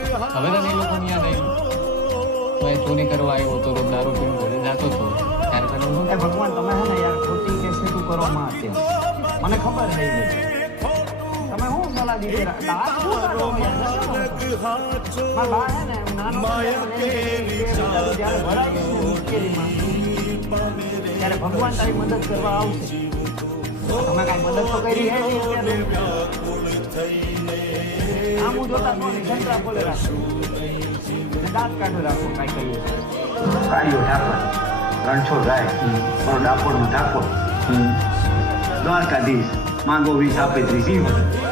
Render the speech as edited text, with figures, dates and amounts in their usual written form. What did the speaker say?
હવે તો એ લોકો યાદ આવ્યું મેં ચોરી કરવા આવ્યો તો રોજ દારૂ પીને ઘરે જતો હતો ત્યારે તને હું એ ભગવાન તમે હે ને યાર ખોટી કે સીધું કરો માં અત્યારે મને ખબર નહીં તમે શું સલાહ દીધી દાંત શું કાઢો યાર મારા બા હે ને નાનો જ્યારે ભરાય ને મુશ્કેલીમાં ત્યારે ભગવાન તારી મદદ કરવા આવશે તમે કાંઈ મદદ તો કરી હે નહીં આમ હું જોતા કોની ઘંટા બોલે રાખો દાંત કાઢો રાખો કાંઈ કહીએ ગાડીઓ ઠાકોર રણછોડ રાય મારો ડાકોરનો ઠાકોર દ્વારકાધીશ માંગો 20 આપે 30